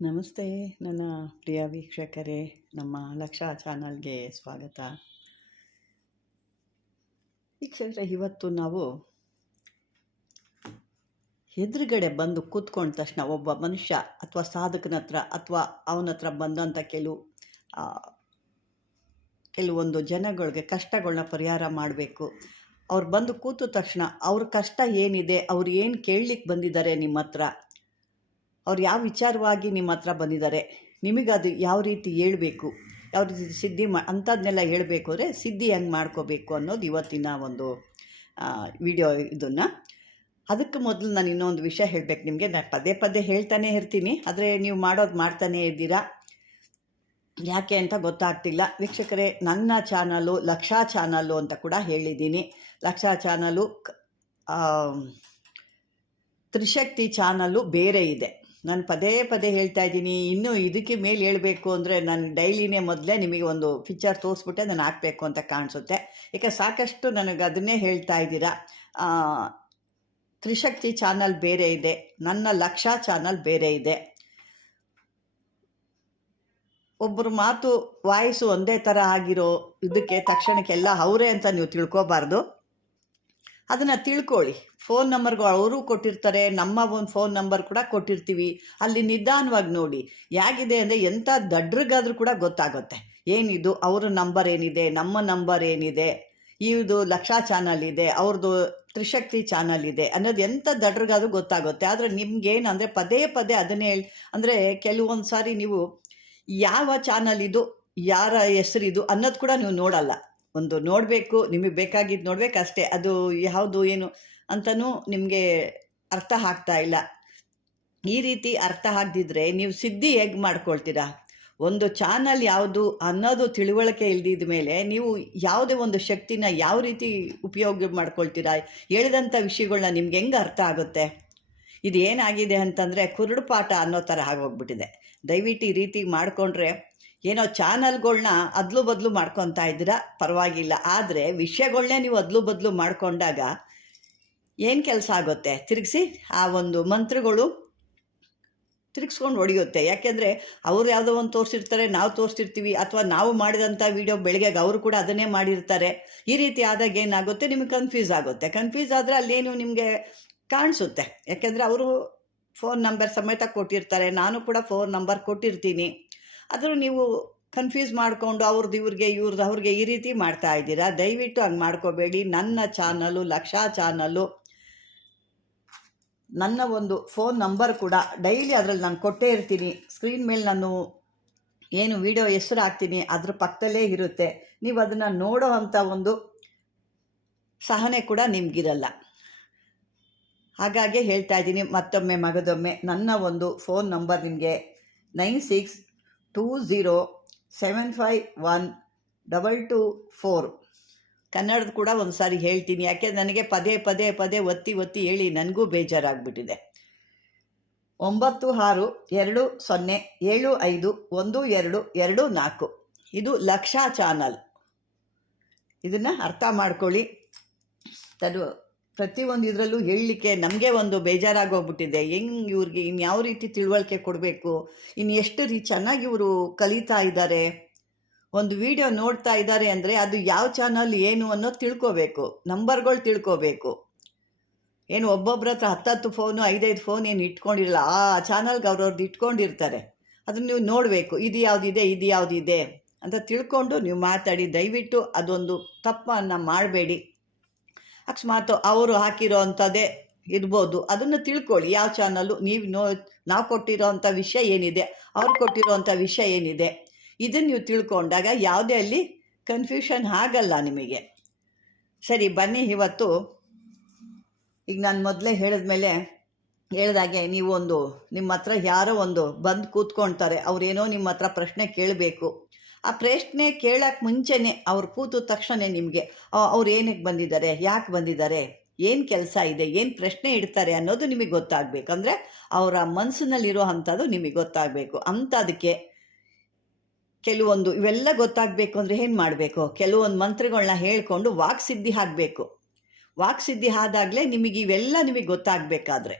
ನಮಸ್ತೆ, ನನ್ನ ಪ್ರಿಯ ವೀಕ್ಷಕರೇ. ನಮ್ಮ ಲಕ್ಷ ಚಾನಲ್ಗೆ ಸ್ವಾಗತ. ವೀಕ್ಷಕರೇ, ಇವತ್ತು ನಾವು ಎದುರುಗಡೆ ಬಂದು ಕೂತ್ಕೊಂಡ ತಕ್ಷಣ ಒಬ್ಬ ಮನುಷ್ಯ ಅಥವಾ ಸಾಧಕನ ಹತ್ರ ಅಥವಾ ಅವನ ಹತ್ರ ಬಂದಂಥ ಕೆಲವು ಕೆಲವೊಂದು ಜನಗಳಿಗೆ ಕಷ್ಟಗಳನ್ನ ಪರಿಹಾರ ಮಾಡಬೇಕು. ಅವ್ರು ಬಂದು ಕೂತ ತಕ್ಷಣ ಅವ್ರ ಕಷ್ಟ ಏನಿದೆ, ಅವ್ರು ಏನು ಕೇಳಲಿಕ್ಕೆ ಬಂದಿದ್ದಾರೆ ನಿಮ್ಮ ಹತ್ರ ಅವ್ರು ಯಾವ ವಿಚಾರವಾಗಿ ನಿಮ್ಮ ಹತ್ರ ಬಂದಿದ್ದಾರೆ ನಿಮಗದು ಯಾವ ರೀತಿ ಹೇಳಬೇಕು, ಯಾವ ರೀತಿ ಸಿದ್ಧಿ ಮಾ ಅಂಥದ್ದನ್ನೆಲ್ಲ ಹೇಳಬೇಕು ಅಂದರೆ ಸಿದ್ಧಿ ಹೆಂಗೆ ಮಾಡ್ಕೋಬೇಕು ಅನ್ನೋದು ಇವತ್ತಿನ ಒಂದು ವಿಡಿಯೋ ಇದನ್ನು. ಅದಕ್ಕೆ ಮೊದಲು ನಾನು ಇನ್ನೊಂದು ವಿಷಯ ಹೇಳಬೇಕು ನಿಮಗೆ. ನಾನು ಪದೇ ಪದೇ ಹೇಳ್ತಾನೆ ಇರ್ತೀನಿ, ಆದರೆ ನೀವು ಮಾಡೋದು ಮಾಡ್ತಾನೇ ಇದ್ದೀರಾ? ಯಾಕೆ ಅಂತ ಗೊತ್ತಾಗ್ತಿಲ್ಲ. ವೀಕ್ಷಕರೇ, ನನ್ನ ಚಾನಲು ಲಕ್ಷಾ ಚಾನಲು ಅಂತ ಕೂಡ ಹೇಳಿದ್ದೀನಿ. ಲಕ್ಷಾ ಚಾನಲು ತ್ರಿಶಕ್ತಿ ಚಾನಲು ಬೇರೆ ಇದೆ. ನಾನು ಪದೇ ಪದೇ ಹೇಳ್ತಾ ಇದ್ದೀನಿ, ಇನ್ನೂ ಇದಕ್ಕೆ ಮೇಲೆ ಹೇಳಬೇಕು ಅಂದರೆ ನಾನು ಡೈಲಿನೇ ಮೊದಲೇ ನಿಮಗೆ ಒಂದು ಪಿಕ್ಚರ್ ತೋರಿಸ್ಬಿಟ್ಟೆ ನಾನು ಹಾಕಬೇಕು ಅಂತ ಕಾಣಿಸುತ್ತೆ. ಯಾಕೆ ಸಾಕಷ್ಟು ನನಗೆ ಅದನ್ನೇ ಹೇಳ್ತಾ ಇದ್ದೀರಾ. ತ್ರಿಶಕ್ತಿ ಚಾನಲ್ ಬೇರೆ ಇದೆ, ನನ್ನ ಲಕ್ಷ ಚಾನಲ್ ಬೇರೆ ಇದೆ. ಒಬ್ಬರು ಮಾತು ವಾಯ್ಸು ಒಂದೇ ಥರ ಆಗಿರೋ ಇದಕ್ಕೆ ತಕ್ಷಣಕ್ಕೆಲ್ಲ ಅವರೇ ಅಂತ ನೀವು ತಿಳ್ಕೊಬಾರ್ದು. ಅದನ್ನು ತಿಳ್ಕೊಳ್ಳಿ. ಫೋನ್ ನಂಬರ್ಗಳು ಅವರು ಕೊಟ್ಟಿರ್ತಾರೆ, ನಮ್ಮ ಒಂದು ಫೋನ್ ನಂಬರ್ ಕೂಡ ಕೊಟ್ಟಿರ್ತೀವಿ. ಅಲ್ಲಿ ನಿಧಾನವಾಗಿ ನೋಡಿ. ಹೇಗಿದೆ ಅಂದರೆ ಎಂಥ ದಡ್ರಿಗಾದ್ರೂ ಕೂಡ ಗೊತ್ತಾಗುತ್ತೆ. ಏನಿದು? ಅವರ ನಂಬರ್ ಏನಿದೆ? ನಮ್ಮ ನಂಬರ್ ಏನಿದೆ? ಇದು ಲಕ್ಷಾ ಚಾನಲ್ ಇದೆ ಅವ್ರದ್ದು ತ್ರಿಶಕ್ತಿ ಚಾನಲ್ ಇದೆ ಅನ್ನೋದು ಎಂಥ ದಡ್ರಿಗಾದ್ರೂ ಗೊತ್ತಾಗುತ್ತೆ. ಆದರೆ ನಿಮ್ಗೇನು ಅಂದರೆ ಪದೇ ಪದೇ ಅದನ್ನೇ ಹೇಳಿ, ಅಂದರೆ ಕೆಲವೊಂದು ಸಾರಿ ನೀವು ಯಾವ ಚಾನಲ್ ಇದು, ಯಾರ ಹೆಸರಿದು ಅನ್ನೋದು ಕೂಡ ನೀವು ನೋಡಲ್ಲ. ಒಂದು ನೋಡಬೇಕು, ನಿಮಗೆ ಬೇಕಾಗಿದ್ದು ನೋಡ್ಬೇಕು ಅಷ್ಟೇ ಅದು ಯಾವುದು ಏನು ಅಂತಲೂ ನಿಮಗೆ ಅರ್ಥ ಆಗ್ತಾ ಇಲ್ಲ. ಈ ರೀತಿ ಅರ್ಥ ಆಗದಿದ್ರೆ ನೀವು ಸಿದ್ಧಿ ಹೇಗೆ ಮಾಡ್ಕೊಳ್ತೀರಾ? ಒಂದು ಚಾನಲ್ ಯಾವುದು ಅನ್ನೋದು ತಿಳುವಳಿಕೆ ಇಲ್ದಿದ ಮೇಲೆ ನೀವು ಯಾವುದೇ ಒಂದು ಶಕ್ತಿನ ಯಾವ ರೀತಿ ಉಪಯೋಗ ಮಾಡ್ಕೊಳ್ತೀರಾ? ಹೇಳಿದಂಥ ವಿಷಯಗಳನ್ನ ನಿಮ್ಗೆ ಹೆಂಗೆ ಅರ್ಥ ಆಗುತ್ತೆ? ಇದು ಏನಾಗಿದೆ ಅಂತಂದರೆ ಕುರುಡು ಪಾಠ ಅನ್ನೋ ಥರ ಆಗೋಗ್ಬಿಟ್ಟಿದೆ. ದಯವಿಟ್ಟು ಈ ರೀತಿ ಮಾಡಿಕೊಂಡ್ರೆ ಏನೋ ಚಾನಲ್ಗಳ್ನ ಅದ್ಲು ಬದಲು ಮಾಡ್ಕೊತಾ ಇದ್ದೀರಾ? ಪರವಾಗಿಲ್ಲ. ಆದರೆ ವಿಷಯಗಳ್ನೇ ನೀವು ಅದ್ಲು ಬದಲು ಮಾಡಿಕೊಂಡಾಗ ಏನು ಕೆಲಸ ಆಗುತ್ತೆ? ತಿರುಗಿಸಿ ಆ ಒಂದು ಮಂತ್ರಗಳು ತಿರುಗಿಸ್ಕೊಂಡು ಹೊಡೆಯುತ್ತೆ ಯಾಕೆಂದರೆ ಅವ್ರು ಯಾವುದೋ ಒಂದು ತೋರಿಸಿರ್ತಾರೆ, ನಾವು ತೋರಿಸಿರ್ತೀವಿ, ಅಥವಾ ನಾವು ಮಾಡಿದಂಥ ವೀಡಿಯೋ ಬೆಳಗ್ಗೆಗೆ ಅವರು ಕೂಡ ಅದನ್ನೇ ಮಾಡಿರ್ತಾರೆ. ಈ ರೀತಿ ಆದಾಗ ಏನಾಗುತ್ತೆ? ನಿಮಗೆ ಕನ್ಫ್ಯೂಸ್ ಆಗುತ್ತೆ. ಕನ್ಫ್ಯೂಸ್ ಆದರೆ ಅಲ್ಲೇನು ನಿಮಗೆ ಕಾಣಿಸುತ್ತೆ. ಯಾಕೆಂದರೆ ಅವರು ಫೋನ್ ನಂಬರ್ ಸಮೇತ ಕೊಟ್ಟಿರ್ತಾರೆ. ನಾನು ಕೂಡ ಫೋನ್ ನಂಬರ್ ಕೊಟ್ಟಿರ್ತೀನಿ. ಆದರೂ ನೀವು ಕನ್ಫ್ಯೂಸ್ ಮಾಡಿಕೊಂಡು ಅವ್ರದ್ದು ಇವ್ರಿಗೆ ಇವ್ರದ್ದು ಅವ್ರಿಗೆ ಈ ರೀತಿ ಮಾಡ್ತಾ ಇದ್ದೀರಾ? ದಯವಿಟ್ಟು ಹಂಗೆ ಮಾಡ್ಕೋಬೇಡಿ. ನನ್ನ ಚಾನಲು ಲಕ್ಷಾ ಚಾನಲು ನನ್ನ ಒಂದು ಫೋನ್ ನಂಬರ್ ಕೂಡ ಡೈಲಿ ಅದರಲ್ಲಿ ನಾನು ಕೊಟ್ಟೇ ಇರ್ತೀನಿ. ಸ್ಕ್ರೀನ್ ಮೇಲೆ ನಾನು ಏನು ವಿಡಿಯೋ ಹೆಸರು ಹಾಕ್ತೀನಿ ಅದ್ರ ಪಕ್ಕದಲ್ಲೇ ಇರುತ್ತೆ. ನೀವು ಅದನ್ನು ನೋಡೋ ಅಂಥ ಒಂದು ಸಹನೆ ಕೂಡ ನಿಮಗಿರಲ್ಲ. ಹಾಗಾಗಿ ಹೇಳ್ತಾ ಇದ್ದೀನಿ ಮತ್ತೊಮ್ಮೆ, ಮಗದೊಮ್ಮೆ, ನನ್ನ ಒಂದು ಫೋನ್ ನಂಬರ್ ನಿಮಗೆ nine six two zero seven five one double two four ಕನ್ನಡದ ಕೂಡ ಒಂದು ಸಾರಿ ಹೇಳ್ತೀನಿ. ಯಾಕೆ, ನನಗೆ ಪದೇ ಪದೇ ಪದೇ ಒತ್ತಿ ಒತ್ತಿ ಹೇಳಿ ನನಗೂ ಬೇಜಾರಾಗ್ಬಿಟ್ಟಿದೆ. ಒಂಬತ್ತು ಆರು ಎರಡು ಸೊನ್ನೆ ಏಳು ಐದು ಒಂದು ಎರಡು ಎರಡು ನಾಲ್ಕು. ಇದು ಲಕ್ಷ ಚಾನಲ್. ಇದನ್ನು ಅರ್ಥ ಮಾಡ್ಕೊಳ್ಳಿ. ತದು ಪ್ರತಿಯೊಂದು ಇದರಲ್ಲೂ ಹೇಳಲಿಕ್ಕೆ ನಮಗೆ ಒಂದು ಬೇಜಾರಾಗೋಗ್ಬಿಟ್ಟಿದೆ. ಹೆಂಗೆ ಇವ್ರಿಗೆ ಇನ್ನು ಯಾವ ರೀತಿ ತಿಳುವಳಿಕೆ ಕೊಡಬೇಕು? ಇನ್ನು ಎಷ್ಟು ರೀ ಚೆನ್ನಾಗಿ ಇವರು ಕಲಿತಾ ಇದ್ದಾರೆ? ಒಂದು ವಿಡಿಯೋ ನೋಡ್ತಾ ಇದ್ದಾರೆ ಅಂದರೆ ಅದು ಯಾವ ಚಾನಲ್ ಏನು ಅನ್ನೋದು ತಿಳ್ಕೋಬೇಕು. ನಂಬರ್ಗಳು ತಿಳ್ಕೋಬೇಕು. ಏನು ಒಬ್ಬೊಬ್ಬರ ಹತ್ರ ಹತ್ತತ್ತು ಫೋನು ಐದೈದು ಫೋನ್ ಏನು ಇಟ್ಕೊಂಡಿರಲ್ಲ, ಆ ಚಾನಲ್ಗೆ ಅವ್ರವ್ರದ್ದು ಇಟ್ಕೊಂಡಿರ್ತಾರೆ. ಅದನ್ನು ನೀವು ನೋಡಬೇಕು. ಇದು ಯಾವುದಿದೆ ಇದು ಯಾವುದಿದೆ ಅಂತ ತಿಳ್ಕೊಂಡು ನೀವು ಮಾತಾಡಿ. ದಯವಿಟ್ಟು ಅದೊಂದು ತಪ್ಪನ್ನು ಮಾಡಬೇಡಿ. ಅಕಸ್ಮಾತ್ ಅವರು ಹಾಕಿರೋ ಅಂಥದ್ದೇ ಇರ್ಬೋದು. ಅದನ್ನು ತಿಳ್ಕೊಳ್ಳಿ. ಯಾವ ಚಾನಲ್ಲು ನೀವು ನೋ, ನಾವು ಕೊಟ್ಟಿರೋ ಅಂಥ ವಿಷಯ ಏನಿದೆ? ಅವ್ರು ಕೊಟ್ಟಿರೋ ಅಂಥ ವಿಷಯ ಏನಿದೆ? ಇದನ್ನು ನೀವು ತಿಳ್ಕೊಂಡಾಗ ಯಾವುದೇ ಅಲ್ಲಿ ಕನ್ಫ್ಯೂಷನ್ ಆಗಲ್ಲ ನಿಮಗೆ. ಸರಿ, ಬನ್ನಿ ಇವತ್ತು. ಈಗ ನಾನು ಮೊದಲೇ ಹೇಳಿದ್ಮೇಲೆ ಹೇಳ್ದಾಗೆ ನೀವು ಒಂದು ನಿಮ್ಮ ಹತ್ರ ಯಾರೋ ಒಂದು ಬಂದು ಕೂತ್ಕೊಳ್ತಾರೆ ಅವರೇನೋ ನಿಮ್ಮ ಹತ್ರ ಪ್ರಶ್ನೆ ಕೇಳಬೇಕು. ಆ ಪ್ರಶ್ನೆ ಕೇಳೋಕ್ಕೆ ಮುಂಚೆನೇ ಅವ್ರು ಕೂತು ತಕ್ಷಣ ನಿಮಗೆ ಅವ್ರು ಏನಕ್ಕೆ ಬಂದಿದ್ದಾರೆ, ಯಾಕೆ ಬಂದಿದ್ದಾರೆ, ಏನು ಕೆಲಸ ಇದೆ, ಏನು ಪ್ರಶ್ನೆ ಇಡ್ತಾರೆ ಅನ್ನೋದು ನಿಮಗೆ ಗೊತ್ತಾಗಬೇಕು. ಅಂದರೆ ಅವರ ಮನಸ್ಸಿನಲ್ಲಿರೋ ಅಂಥದ್ದು ನಿಮಗೆ ಗೊತ್ತಾಗಬೇಕು. ಅಂಥದಕ್ಕೆ ಕೆಲವೊಂದು, ಇವೆಲ್ಲ ಗೊತ್ತಾಗಬೇಕು ಅಂದರೆ ಏನು ಮಾಡಬೇಕು? ಕೆಲವೊಂದು ಮಂತ್ರಗಳನ್ನ ಹೇಳಿಕೊಂಡು ವಾಕ್ಸಿದ್ಧಿ ಆಗಬೇಕು ವಾಕ್ಸಿದ್ಧಿ ಆದಾಗಲೇ ನಿಮಗೆ ಇವೆಲ್ಲ ನಿಮಗೆ ಗೊತ್ತಾಗಬೇಕಾದ್ರೆ.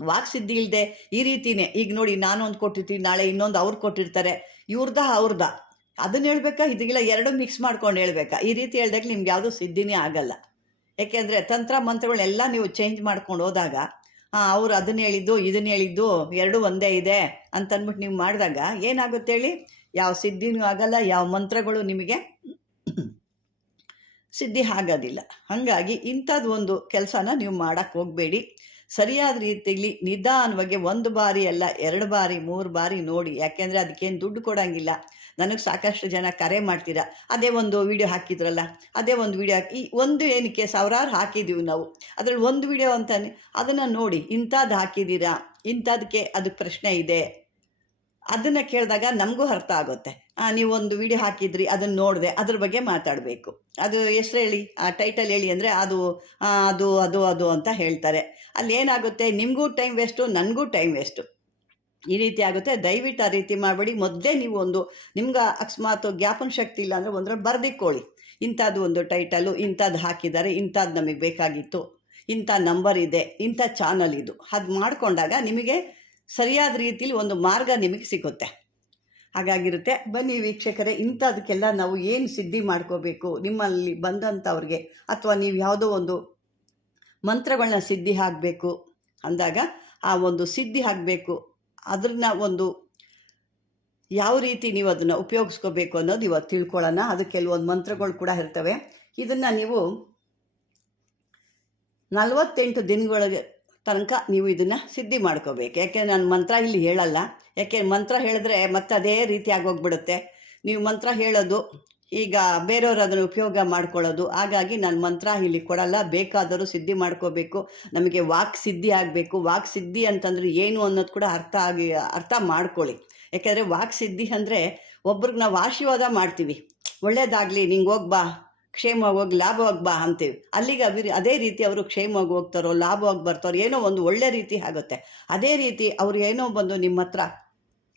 ವಾಕ್ಸಿದ್ಧಿ ಇಲ್ಲದೆ ಈ ರೀತಿನೇ, ಈಗ ನೋಡಿ ನಾನು ಒಂದು ಕೊಟ್ಟಿರ್ತೀನಿ, ನಾಳೆ ಇನ್ನೊಂದು ಅವ್ರು ಕೊಟ್ಟಿರ್ತಾರೆ, ಇವ್ರದ ಅವ್ರದ. ಅದನ್ನ ಹೇಳ್ಬೇಕಾ? ಇದಕ್ಕೆಲ್ಲ ಎರಡು ಮಿಕ್ಸ್ ಮಾಡ್ಕೊಂಡು ಹೇಳ್ಬೇಕಾ? ಈ ರೀತಿ ಹೇಳ್ದಾಗ ನಿಮ್ಗೆ ಯಾವುದೂ ಸಿದ್ಧಿನೇ ಆಗಲ್ಲ. ಯಾಕೆಂದರೆ ತಂತ್ರ ಮಂತ್ರಗಳೆಲ್ಲ ನೀವು ಚೇಂಜ್ ಮಾಡ್ಕೊಂಡು ಹೋದಾಗ ಹಾಂ ಅವ್ರು ಅದನ್ನ ಹೇಳಿದ್ದು ಇದನ್ನ ಹೇಳಿದ್ದು, ಎರಡು ಒಂದೇ ಇದೆ ಅಂತ ಅಂದ್ಬಿಟ್ಟು ನೀವು ಮಾಡಿದಾಗ ಏನಾಗುತ್ತೆ ಹೇಳಿ? ಯಾವ ಸಿದ್ಧಿನೂ ಆಗಲ್ಲ, ಯಾವ ಮಂತ್ರಗಳು ನಿಮಗೆ ಸಿದ್ಧಿ ಆಗೋದಿಲ್ಲ. ಹಾಗಾಗಿ ಇಂಥದ್ದು ಒಂದು ಕೆಲಸನ ನೀವು ಮಾಡೋಕ್ಕೆ ಹೋಗಬೇಡಿ. ಸರಿಯಾದ ರೀತಿಯಲ್ಲಿ ನಿಧಾನವಾಗಿ ಒಂದು ಬಾರಿ ಅಲ್ಲ, ಎರಡು ಬಾರಿ, ಮೂರು ಬಾರಿ ನೋಡಿ. ಯಾಕೆಂದರೆ ಅದಕ್ಕೇನು ದುಡ್ಡು ಕೊಡೋಂಗಿಲ್ಲ. ನನಗೆ ಸಾಕಷ್ಟು ಜನ ಕರೆ ಮಾಡ್ತೀರಾ? ಅದೇ ಒಂದು ವಿಡಿಯೋ ಹಾಕಿದ್ರಲ್ಲ? ಅದೇ ಒಂದು ವಿಡಿಯೋ ಹಾಕಿ ಒಂದು ಏನಕ್ಕೆ ಸಾವಿರಾರು ಹಾಕಿದ್ದೀವಿ ನಾವು. ಅದರಲ್ಲಿ ಒಂದು ವಿಡಿಯೋ ಅಂತಾನೆ, ಅದನ್ನು ನೋಡಿ ಇಂಥದ್ದು ಹಾಕಿದ್ದೀರಾ ಇಂಥದಕ್ಕೆ ಅದಕ್ಕೆ ಪ್ರಶ್ನೆ ಇದೆ. ಅದನ್ನು ಕೇಳಿದಾಗ ನಮಗೂ ಅರ್ಥ ಆಗುತ್ತೆ. ನೀವು ಒಂದು ವಿಡಿಯೋ ಹಾಕಿದ್ರಿ ಅದನ್ನು ನೋಡಿದೆ, ಅದ್ರ ಬಗ್ಗೆ ಮಾತಾಡಬೇಕು. ಅದು ಹೆಸ್ರು ಹೇಳಿ, ಆ ಟೈಟಲ್ ಹೇಳಿ ಅಂದರೆ ಅದು ಅದು ಅದು ಅದು ಅಂತ ಹೇಳ್ತಾರೆ. ಅಲ್ಲಿ ಏನಾಗುತ್ತೆ ನಿಮಗೂ ಟೈಮ್ ವೇಸ್ಟು ನನಗೂ ಟೈಮ್ ವೇಸ್ಟು ಈ ರೀತಿ ಆಗುತ್ತೆ. ದಯವಿಟ್ಟು ಆ ರೀತಿ ಮಾಡಬೇಡಿ. ಮೊದಲೇ ನೀವು ಒಂದು ನಿಮ್ಗೆ ಅಕಸ್ಮಾತ್ ಜ್ಞಾಪನ ಶಕ್ತಿ ಇಲ್ಲ ಅಂದರೆ ಒಂದ್ರಲ್ಲಿ ಬರ್ದಿಕ್ಕೊಳ್ಳಿ. ಇಂಥದ್ದು ಒಂದು ಟೈಟಲು ಇಂಥದ್ದು ಹಾಕಿದ್ದಾರೆ, ಇಂಥದ್ದು ನಮಗೆ ಬೇಕಾಗಿತ್ತು. ಇಂಥ ನಂಬರ್ ಇದೆ, ಇಂಥ ಚಾನಲ್ ಇದು. ಅದು ಮಾಡಿಕೊಂಡಾಗ ನಿಮಗೆ ಸರಿಯಾದ ರೀತಿಯಲ್ಲಿ ಒಂದು ಮಾರ್ಗ ನಿಮಗೆ ಸಿಗುತ್ತೆ. ಹಾಗಾಗಿರುತ್ತೆ. ಬನ್ನಿ ವೀಕ್ಷಕರೇ, ಇಂಥದಕ್ಕೆಲ್ಲ ನಾವು ಏನು ಸಿದ್ಧಿ ಮಾಡ್ಕೋಬೇಕು? ನಿಮ್ಮಲ್ಲಿ ಬಂದಂಥವ್ರಿಗೆ ಅಥವಾ ನೀವು ಯಾವುದೋ ಒಂದು ಮಂತ್ರಗಳನ್ನ ಸಿದ್ಧಿ ಆಗಬೇಕು ಅಂದಾಗ ಆ ಒಂದು ಸಿದ್ಧಿ ಆಗಬೇಕು ಅದನ್ನ ಒಂದು ಯಾವ ರೀತಿ ನೀವು ಅದನ್ನು ಉಪಯೋಗಿಸ್ಕೋಬೇಕು ಅನ್ನೋದು ಇವತ್ತು ತಿಳ್ಕೊಳ್ಳೋಣ. ಅದಕ್ಕೆ ಕೆಲವೊಂದು ಮಂತ್ರಗಳು ಕೂಡ ಇರ್ತವೆ. ಇದನ್ನು ನೀವು ನಲವತ್ತೆಂಟು ದಿನಗಳಿಗೆ ತನಕ ನೀವು ಇದನ್ನು ಸಿದ್ಧಿ ಮಾಡ್ಕೋಬೇಕು. ಯಾಕೆ ನಾನು ಮಂತ್ರ ಇಲ್ಲಿ ಹೇಳಲ್ಲ. ಯಾಕೆ ಮಂತ್ರ ಹೇಳಿದ್ರೆ ಮತ್ತೆ ಅದೇ ರೀತಿ ಆಗೋಗ್ಬಿಡುತ್ತೆ. ನೀವು ಮಂತ್ರ ಹೇಳೋದು ಈಗ ಬೇರೆಯವರು ಅದನ್ನು ಉಪಯೋಗ ಮಾಡ್ಕೊಳ್ಳೋದು. ಹಾಗಾಗಿ ನಾನು ಮಂತ್ರ ಇಲ್ಲಿ ಕೊಡಲ್ಲ. ಬೇಕಾದರೂ ಸಿದ್ಧಿ ಮಾಡ್ಕೋಬೇಕು. ನಮಗೆ ವಾಕ್ ಸಿದ್ಧಿ ಆಗಬೇಕು. ವಾಕ್ ಸಿದ್ಧಿ ಅಂತಂದರೆ ಏನು ಅನ್ನೋದು ಕೂಡ ಅರ್ಥ ಆಗಿ, ಅರ್ಥ ಮಾಡ್ಕೊಳ್ಳಿ. ಯಾಕೆಂದರೆ ವಾಕ್ ಸಿದ್ಧಿ ಅಂದರೆ ಒಬ್ರಿಗೆ ನಾವು ಆಶೀರ್ವಾದ ಮಾಡ್ತೀವಿ. ಒಳ್ಳೇದಾಗಲಿ, ನಿಂಗೆ ಹೋಗ್ಬಾ ಕ್ಷೇಮವಾಗಿ ಹೋಗಿ, ಲಾಭವಾಗಿ ಬಾ ಅಂತೀವಿ. ಅಲ್ಲಿಗೆ ಅವಿರಿ, ಅದೇ ರೀತಿ ಅವರು ಕ್ಷೇಮವಾಗಿ ಹೋಗ್ತಾರೋ, ಲಾಭವಾಗಿ ಬರ್ತಾರೋ, ಏನೋ ಒಂದು ಒಳ್ಳೆ ರೀತಿ ಆಗುತ್ತೆ. ಅದೇ ರೀತಿ ಅವ್ರು ಏನೋ ಬಂದು ನಿಮ್ಮ ಹತ್ರ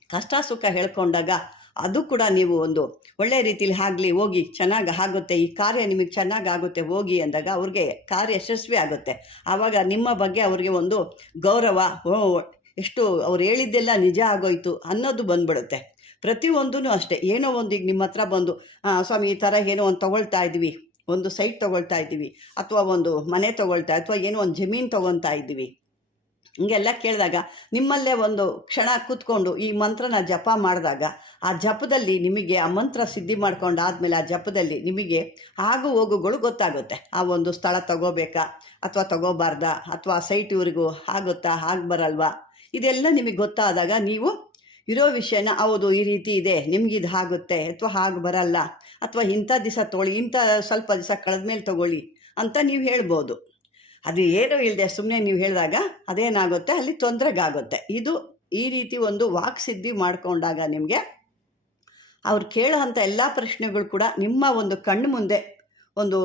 ಕಷ್ಟ ಸುಖ ಹೇಳ್ಕೊಂಡಾಗ ಅದು ಕೂಡ ನೀವು ಒಂದು ಒಳ್ಳೆ ರೀತಿಲಿ ಆಗಲಿ ಹೋಗಿ ಚೆನ್ನಾಗಿ ಆಗುತ್ತೆ ಈ ಕಾರ್ಯ ನಿಮಗೆ ಚೆನ್ನಾಗಿ ಆಗುತ್ತೆ ಹೋಗಿ ಅಂದಾಗ ಅವ್ರಿಗೆ ಕಾರ್ಯ ಯಶಸ್ವಿ ಆಗುತ್ತೆ. ಆವಾಗ ನಿಮ್ಮ ಬಗ್ಗೆ ಅವ್ರಿಗೆ ಒಂದು ಗೌರವ ಓ ಎಷ್ಟು ಅವ್ರು ಹೇಳಿದ್ದೆಲ್ಲ ನಿಜ ಆಗೋಯ್ತು ಅನ್ನೋದು ಬಂದ್ಬಿಡುತ್ತೆ. ಪ್ರತಿಯೊಂದೂ ಅಷ್ಟೇ. ಏನೋ ಒಂದು ಈಗ ನಿಮ್ಮ ಹತ್ರ ಬಂದು "ಆ, ಸ್ವಾಮಿ ಈ ಥರ ಏನೋ ಒಂದು ತೊಗೊಳ್ತಾ ಇದ್ವಿ ಒಂದು ಸೈಟ್ ತೊಗೊಳ್ತಾ ಇದ್ದೀವಿ ಅಥವಾ ಒಂದು ಮನೆ ತೊಗೊಳ್ತಾ ಅಥವಾ ಏನೋ ಒಂದು ಜಮೀನು ತೊಗೊಳ್ತಾ ಇದ್ದೀವಿ ಹಿಂಗೆಲ್ಲ ಕೇಳಿದಾಗ ನಿಮ್ಮಲ್ಲೇ ಒಂದು ಕ್ಷಣ ಕೂತ್ಕೊಂಡು ಈ ಮಂತ್ರನ ಜಪ ಮಾಡಿದಾಗ ಆ ಜಪದಲ್ಲಿ ನಿಮಗೆ ಆ ಮಂತ್ರ ಸಿದ್ಧಿ ಮಾಡ್ಕೊಂಡು ಆದಮೇಲೆ ಆ ಜಪದಲ್ಲಿ ನಿಮಗೆ ಆಗು ಹೋಗುಗಳು ಗೊತ್ತಾಗುತ್ತೆ. ಆ ಒಂದು ಸ್ಥಳ ತಗೋಬೇಕಾ ಅಥವಾ ತಗೋಬಾರ್ದಾ ಅಥವಾ ಸೈಟ್ ಇವ್ರಿಗೂ ಆಗುತ್ತಾ ಹಾಗೆ ಬರಲ್ವಾ ಇದೆಲ್ಲ ನಿಮಗೆ ಗೊತ್ತಾದಾಗ ನೀವು ಇರೋ ವಿಷಯನ, ಹೌದು, ಈ ರೀತಿ ಇದೆ, ನಿಮ್ಗೆ ಇದು ಆಗುತ್ತೆ ಅಥವಾ ಹಾಗೆ ಬರಲ್ಲ ಅಥವಾ ಇಂಥ ದಿವಸ ತೊಗೊಳ್ಳಿ ಇಂಥ ಸ್ವಲ್ಪ ದಿವಸ ಕಳೆದ್ಮೇಲೆ ತಗೊಳ್ಳಿ ಅಂತ ನೀವು ಹೇಳ್ಬೋದು. ಅದು ಏನೂ ಇಲ್ಲದೆ ಸುಮ್ಮನೆ ನೀವು ಹೇಳಿದಾಗ ಅದೇನಾಗುತ್ತೆ? ಅಲ್ಲಿ ತೊಂದರೆಗಾಗುತ್ತೆ. ಇದು ಈ ರೀತಿ ಒಂದು ವಾಕ್ ಸಿದ್ಧಿ ಮಾಡಿಕೊಂಡಾಗ ನಿಮಗೆ ಅವ್ರು ಕೇಳೋ ಅಂಥ ಎಲ್ಲ ಪ್ರಶ್ನೆಗಳು ಕೂಡ ನಿಮ್ಮ ಒಂದು ಕಣ್ಣು ಮುಂದೆ ಒಂದು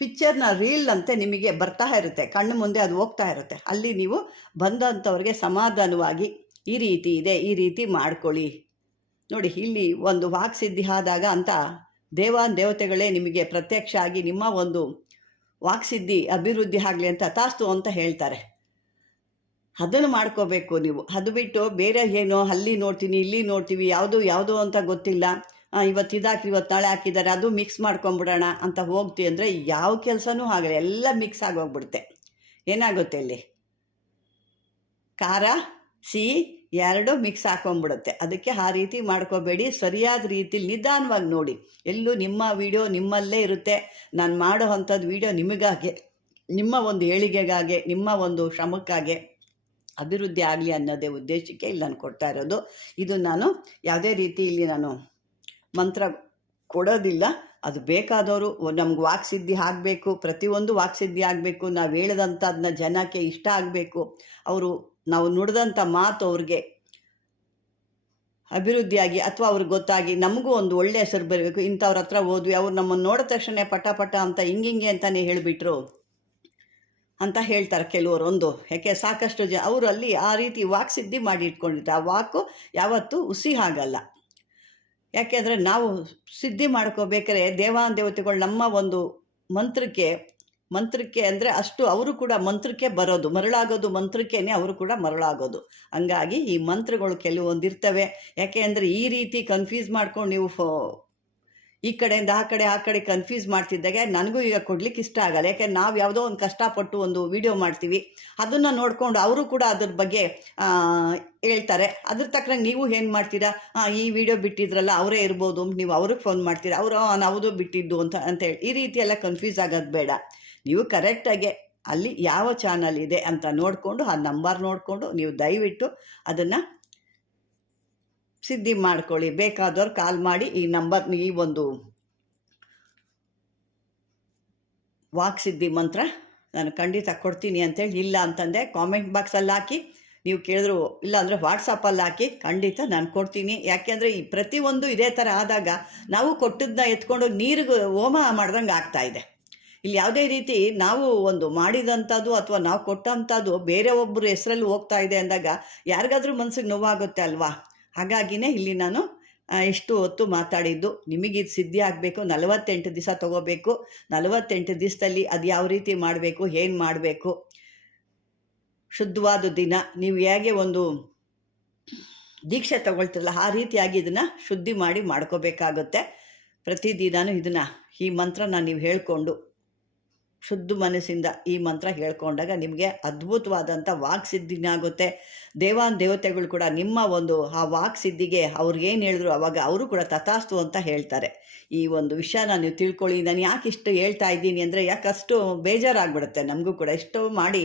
ಪಿಕ್ಚರ್ನ ರೀಲ್ ಅಂತೆ ನಿಮಗೆ ಬರ್ತಾ ಇರುತ್ತೆ. ಕಣ್ಣು ಮುಂದೆ ಅದು ಹೋಗ್ತಾ ಇರುತ್ತೆ. ಅಲ್ಲಿ ನೀವು ಬಂದಂಥವ್ರಿಗೆ ಸಮಾಧಾನವಾಗಿ ಈ ರೀತಿ ಇದೆ, ಈ ರೀತಿ ಮಾಡ್ಕೊಳ್ಳಿ. ನೋಡಿ, ಇಲ್ಲಿ ಒಂದು ವಾಕ್ ಸಿದ್ಧಿ ಆದಾಗ ಅಂತ ದೇವಾನ್ ದೇವತೆಗಳೇ ನಿಮಗೆ ಪ್ರತ್ಯಕ್ಷ ಆಗಿ ನಿಮ್ಮ ಒಂದು ವಾಕ್ಸಿದ್ಧಿ ಅಭಿವೃದ್ಧಿ ಆಗಲಿ ಅಂತ ತಾಸ್ತು ಅಂತ ಹೇಳ್ತಾರೆ. ಅದನ್ನು ಮಾಡ್ಕೋಬೇಕು ನೀವು. ಅದು ಬಿಟ್ಟು ಬೇರೆ ಏನೋ ಅಲ್ಲಿ ನೋಡ್ತೀನಿ, ಇಲ್ಲಿ ನೋಡ್ತೀವಿ, ಯಾವುದು ಯಾವುದು ಅಂತ ಗೊತ್ತಿಲ್ಲ. ಇವತ್ತು ಇದಾಕಿ ಇವತ್ತು ನಾಳೆ ಹಾಕಿದ್ದಾರೆ, ಅದು ಮಿಕ್ಸ್ ಮಾಡ್ಕೊಂಬಿಡೋಣ ಅಂತ ಹೋಗ್ತೀವಿ ಅಂದರೆ ಯಾವ ಕೆಲಸನೂ ಆಗಲ್ಲ. ಎಲ್ಲ ಮಿಕ್ಸ್ ಆಗೋಗ್ಬಿಡುತ್ತೆ. ಏನಾಗುತ್ತೆ ಇಲ್ಲಿ? ಖಾರ, ಸಿಹಿ ಎರಡು ಮಿಕ್ಸ್ ಹಾಕೊಂಡ್ಬಿಡುತ್ತೆ. ಅದಕ್ಕೆ ಆ ರೀತಿ ಮಾಡ್ಕೋಬೇಡಿ. ಸರಿಯಾದ ರೀತಿಲಿ ನಿಧಾನವಾಗಿ ನೋಡಿ. ಎಲ್ಲೂ ನಿಮ್ಮ ವಿಡಿಯೋ ನಿಮ್ಮಲ್ಲೇ ಇರುತ್ತೆ. ನಾನು ಮಾಡೋ ಅಂಥದ್ದು ವಿಡಿಯೋ ನಿಮಗಾಗೆ, ನಿಮ್ಮ ಒಂದು ಏಳಿಗೆಗಾಗೆ, ನಿಮ್ಮ ಒಂದು ಶ್ರಮಕ್ಕಾಗೆ ಅಭಿವೃದ್ಧಿ ಆಗಲಿ ಅನ್ನೋದೇ ಉದ್ದೇಶಕ್ಕೆ ಇಲ್ಲಿ ನಾನು ಕೊಡ್ತಾ ಇರೋದು. ಇದು ನಾನು ಯಾವುದೇ ರೀತಿ ಇಲ್ಲಿ ನಾನು ಮಂತ್ರ ಕೊಡೋದಿಲ್ಲ. ಅದು ಬೇಕಾದವರು, ನಮ್ಗೆ ವಾಕ್ಸಿದ್ಧಿ ಆಗಬೇಕು. ಪ್ರತಿಯೊಂದು ವಾಕ್ಸಿದ್ಧಿ ಆಗಬೇಕು. ನಾವು ಹೇಳಿದಂಥದ್ದನ್ನ ಜನಕ್ಕೆ ಇಷ್ಟ ಆಗಬೇಕು. ಅವರು ನಾವು ನುಡಿದಂಥ ಮಾತು ಅವ್ರಿಗೆ ಅಭಿವೃದ್ಧಿಯಾಗಿ ಅಥವಾ ಅವ್ರಿಗೆ ಗೊತ್ತಾಗಿ ನಮಗೂ ಒಂದು ಒಳ್ಳೆ ಹೆಸರು ಬರಬೇಕು. ಇಂಥವ್ರ ಹತ್ರ ಹೋದ್ವಿ, ಅವ್ರು ನಮ್ಮನ್ನು ನೋಡಿದ ತಕ್ಷಣ ಪಟ ಪಟ ಅಂತ ಹಿಂಗಿಂಗೆ ಅಂತಲೇ ಹೇಳಿಬಿಟ್ರು ಅಂತ ಹೇಳ್ತಾರೆ ಕೆಲವರು ಒಂದು. ಯಾಕೆ ಸಾಕಷ್ಟು ಜನ ಅವರು ಅಲ್ಲಿ ಆ ರೀತಿ ವಾಕ್ ಸಿದ್ಧಿ ಮಾಡಿ ಇಟ್ಕೊಂಡಿರ್ತಾರೆ ಆ ವಾಕು ಯಾವತ್ತೂ ಹುಸಿ ಆಗಲ್ಲ ಯಾಕೆಂದರೆ ನಾವು ಸಿದ್ಧಿ ಮಾಡ್ಕೋಬೇಕಾದ್ರೆ ದೇವಾನ್ ದೇವತೆಗಳು ನಮ್ಮ ಒಂದು ಮಂತ್ರಕ್ಕೆ ಮಂತ್ರಕ್ಕೆ ಅಂದರೆ ಅಷ್ಟು ಅವರು ಕೂಡ ಮಂತ್ರಕ್ಕೆ ಬರೋದು, ಮರಳಾಗೋದು ಮಂತ್ರಕ್ಕೇನೆ ಅವರು ಕೂಡ ಮರಳಾಗೋದು. ಹಂಗಾಗಿ ಈ ಮಂತ್ರಗಳು ಕೆಲವೊಂದು ಇರ್ತವೆ ಯಾಕೆ ಅಂದರೆ ಈ ರೀತಿ ಕನ್ಫ್ಯೂಸ್ ಮಾಡ್ಕೊಂಡು ನೀವು ಈ ಕಡೆಯಿಂದ ಆ ಕಡೆ ಆ ಕಡೆ ಕನ್ಫ್ಯೂಸ್ ಮಾಡ್ತಿದ್ದಾಗೆ ನನಗೂ ಈಗ ಕೊಡ್ಲಿಕ್ಕೆ ಇಷ್ಟ ಆಗಲ್ಲ. ಯಾಕೆ ನಾವು ಯಾವುದೋ ಒಂದು ಕಷ್ಟಪಟ್ಟು ಒಂದು ವಿಡಿಯೋ ಮಾಡ್ತೀವಿ. ಅದನ್ನು ನೋಡಿಕೊಂಡು ಅವರು ಕೂಡ ಅದ್ರ ಬಗ್ಗೆ ಹೇಳ್ತಾರೆ. ಅದ್ರ ತಕ್ಕಂಗೆ ನೀವು ಏನು ಮಾಡ್ತೀರಾ? ಈ ವಿಡಿಯೋ ಬಿಟ್ಟಿದ್ರಲ್ಲ ಅವರೇ ಇರ್ಬೋದು ನೀವು ಅವ್ರಿಗೆ ಫೋನ್ ಮಾಡ್ತೀರಾ? ಅವರು ನಾವು ಬಿಟ್ಟಿದ್ದು ಅಂತ ಅಂತ ಹೇಳಿ. ಈ ರೀತಿ ಎಲ್ಲ ಕನ್ಫ್ಯೂಸ್ ಆಗೋದು ಬೇಡ. ನೀವು ಕರೆಕ್ಟಾಗಿ ಅಲ್ಲಿ ಯಾವ ಚಾನಲ್ ಇದೆ ಅಂತ ನೋಡಿಕೊಂಡು, ಆ ನಂಬರ್ ನೋಡಿಕೊಂಡು ನೀವು ದಯವಿಟ್ಟು ಅದನ್ನು ಸಿದ್ಧಿ ಮಾಡ್ಕೊಳ್ಳಿ. ಬೇಕಾದವ್ರು ಕಾಲ್ ಮಾಡಿ ಈ ನಂಬರ್ ಈ ಒಂದು ವಾಕ್ ಸಿದ್ಧಿ ಮಂತ್ರ ನಾನು ಖಂಡಿತ ಕೊಡ್ತೀನಿ ಅಂತೇಳಿ ಇಲ್ಲ ಅಂತಂದೆ. ಕಾಮೆಂಟ್ ಬಾಕ್ಸಲ್ಲಿ ಹಾಕಿ. ನೀವು ಕೇಳಿದ್ರು ಇಲ್ಲ ಅಂದರೆ ವಾಟ್ಸಪ್ಪಲ್ಲಿ ಹಾಕಿ. ಖಂಡಿತ ನಾನು ಕೊಡ್ತೀನಿ. ಯಾಕೆಂದರೆ ಈ ಪ್ರತಿಯೊಂದು ಇದೇ ಥರ ಆದಾಗ ನಾವು ಕೊಟ್ಟದನ್ನ ಎತ್ಕೊಂಡು ನೀರಿಗೆ ಹೋಮ ಮಾಡ್ದಂಗೆ ಆಗ್ತಾಯಿದೆ ಇಲ್ಲಿ ಯಾವುದೇ ರೀತಿ ನಾವು ಒಂದು ಮಾಡಿದಂಥದ್ದು ಅಥವಾ ನಾವು ಕೊಟ್ಟಂಥದ್ದು ಬೇರೆ ಒಬ್ಬರ ಹೆಸರಲ್ಲಿ ಹೋಗ್ತಾ ಇದೆ ಅಂದಾಗ ಯಾರಿಗಾದ್ರೂ ಮನಸ್ಸಿಗೆ ನೋವಾಗುತ್ತೆ ಅಲ್ವಾ? ಹಾಗಾಗಿನೇ ಇಲ್ಲಿ ನಾನು ಇಷ್ಟು ಹೊತ್ತು ಮಾತಾಡಿದ್ದು. ನಿಮಗೆ ಇದು ಸಿದ್ಧಿ ಆಗಬೇಕು. ನಲವತ್ತೆಂಟು ದಿವಸ ತೊಗೋಬೇಕು. ನಲವತ್ತೆಂಟು ದಿವಸದಲ್ಲಿ ಅದು ಯಾವ ರೀತಿ ಮಾಡಬೇಕು, ಏನು ಮಾಡಬೇಕು? ಶುದ್ಧವಾದ ದಿನ. ನೀವು ಹೇಗೆ ಒಂದು ದೀಕ್ಷೆ ತಗೊಳ್ತಿರಲ್ಲ, ಆ ರೀತಿಯಾಗಿ ಇದನ್ನು ಶುದ್ಧಿ ಮಾಡಿ ಮಾಡ್ಕೋಬೇಕಾಗುತ್ತೆ. ಪ್ರತಿದಿನವೂ ಇದನ್ನು, ಈ ಮಂತ್ರನ ನೀವು ಹೇಳ್ಕೊಂಡು ಶುದ್ಧ ಮನಸ್ಸಿಂದ ಈ ಮಂತ್ರ ಹೇಳ್ಕೊಂಡಾಗ ನಿಮಗೆ ಅದ್ಭುತವಾದಂಥ ವಾಕ್ಸಿದ್ಧಿನ ಆಗುತ್ತೆ. ದೇವಾನ್ ದೇವತೆಗಳು ಕೂಡ ನಿಮ್ಮ ಒಂದು ಆ ವಾಕ್ಸಿದ್ಧಿಗೆ ಅವ್ರು ಏನು ಹೇಳಿದ್ರು ಅವಾಗ ಅವರು ಕೂಡ ತಥಾಸ್ತು ಅಂತ ಹೇಳ್ತಾರೆ. ಈ ಒಂದು ವಿಷಯ ನೀವು ತಿಳ್ಕೊಳ್ಳಿ. ನಾನು ಯಾಕೆ ಇಷ್ಟು ಹೇಳ್ತಾ ಇದ್ದೀನಿ ಅಂದರೆ ಯಾಕೆ ಅಷ್ಟು ಬೇಜಾರಾಗ್ಬಿಡುತ್ತೆ. ನಮಗೂ ಕೂಡ ಇಷ್ಟು ಮಾಡಿ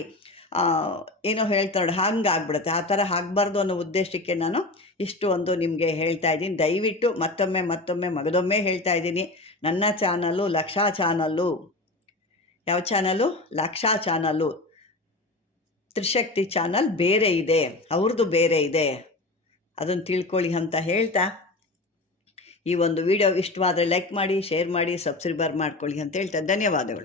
ಏನೋ ಹೇಳ್ತಾರೆ ಹಂಗೆ ಆಗ್ಬಿಡುತ್ತೆ. ಆ ಥರ ಆಗಬಾರ್ದು ಅನ್ನೋ ಉದ್ದೇಶಕ್ಕೆ ನಾನು ಇಷ್ಟು ಒಂದು ನಿಮಗೆ ಹೇಳ್ತಾ ಇದ್ದೀನಿ. ದಯವಿಟ್ಟು ಮತ್ತೊಮ್ಮೆ ಮತ್ತೊಮ್ಮೆ ಮಗದೊಮ್ಮೆ ಹೇಳ್ತಾ ಇದ್ದೀನಿ. ನನ್ನ ಚಾನಲ್ಲು ಲಕ್ಷಾ ಚಾನಲ್ಲು. ಯಾವ channel? Laksha channel Trishakti channel ಬೇರೆ ಇದೆ. ಅವ್ರದ್ದು ಬೇರೆ ಇದೆ. ಅದನ್ನು ತಿಳ್ಕೊಳ್ಳಿ ಅಂತ ಹೇಳ್ತಾ. ಈ ಒಂದು ವಿಡಿಯೋ ಇಷ್ಟವಾದರೆ ಲೈಕ್ ಮಾಡಿ, ಶೇರ್ ಮಾಡಿ, ಸಬ್ಸ್ಕ್ರೈಬರ್ ಮಾಡ್ಕೊಳ್ಳಿ ಅಂತ ಹೇಳ್ತಾ. ಧನ್ಯವಾದಗಳು.